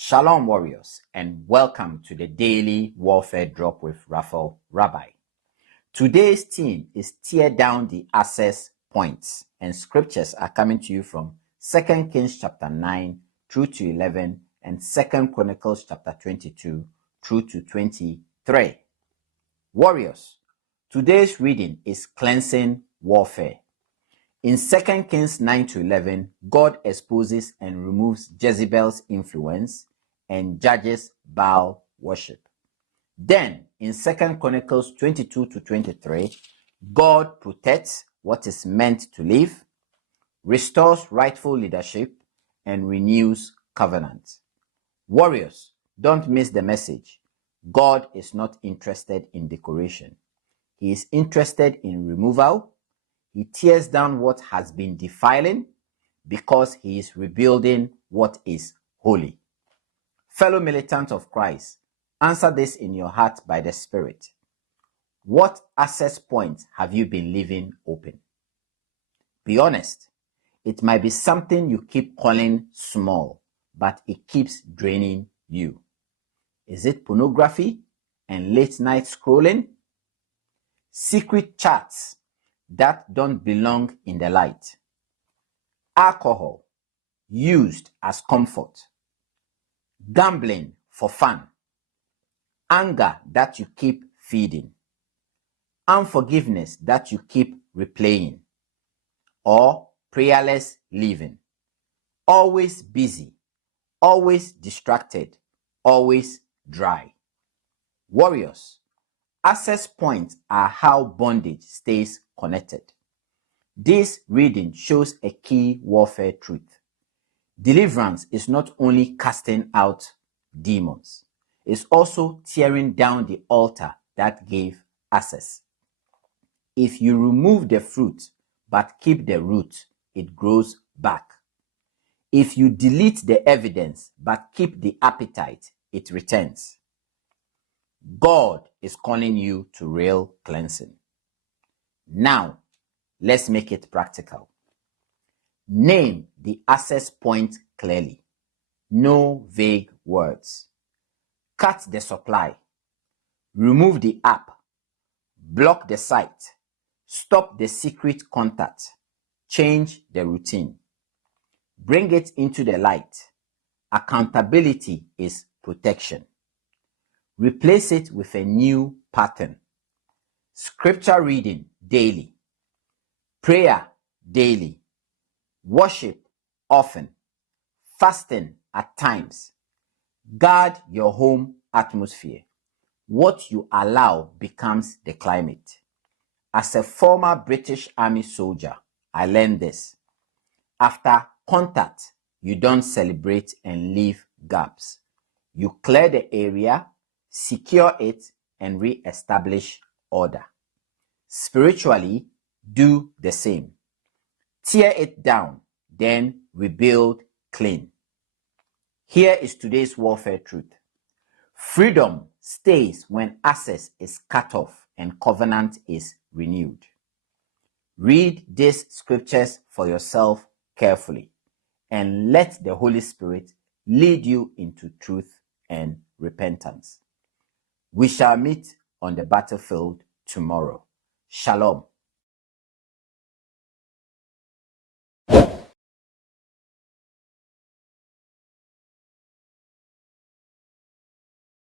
Shalom, warriors, and welcome to the Daily Warfare Drop with Raphael Rabbi. Today's theme is tear down the access points, and scriptures are coming to you from 2 Kings chapter 9 through to 11 and 2 Chronicles chapter 22 through to 23. Warriors, today's reading is cleansing warfare. In 2 Kings 9 to 11, God exposes and removes Jezebel's influence and judges Baal worship. Then, in 2 Chronicles 22 to 23, God protects what is meant to live, restores rightful leadership, and renews covenant. Warriors, don't miss the message. God is not interested in decoration. He is interested in removal. He tears down what has been defiling because he is rebuilding what is holy. Fellow militant of Christ, answer this in your heart by the Spirit. What access points have you been leaving open? Be honest. It might be something you keep calling small, but it keeps draining you. Is it pornography and late night scrolling? Secret chats that don't belong in the light? Alcohol used as comfort? Gambling for fun? Anger that you keep feeding? Unforgiveness that you keep replaying? Or prayerless living? Always busy, always distracted, always dry. Warriors, access points are how bondage stays connected. This reading shows a key warfare truth. Deliverance is not only casting out demons, it's also tearing down the altar that gave access. If you remove the fruit but keep the root, it grows back. If you delete the evidence but keep the appetite, it returns. God is calling you to real cleansing. Now, let's make it practical. Name the access point clearly. No vague words. Cut the supply. Remove the app. Block the site. Stop the secret contact. Change the routine. Bring it into the light. Accountability is protection. Replace it with a new pattern. Scripture reading daily. Prayer daily. Worship often. Fasting at times. Guard your home atmosphere. What you allow becomes the climate. As a former British Army soldier, I learned this. After contact, you don't celebrate and leave gaps. You clear the area, secure it, and re-establish order. Spiritually, do the same. Tear it down, then rebuild clean. Here is today's warfare truth. Freedom stays when access is cut off and covenant is renewed. Read these scriptures for yourself carefully and let the Holy Spirit lead you into truth and repentance. We shall meet on the battlefield tomorrow. Shalom.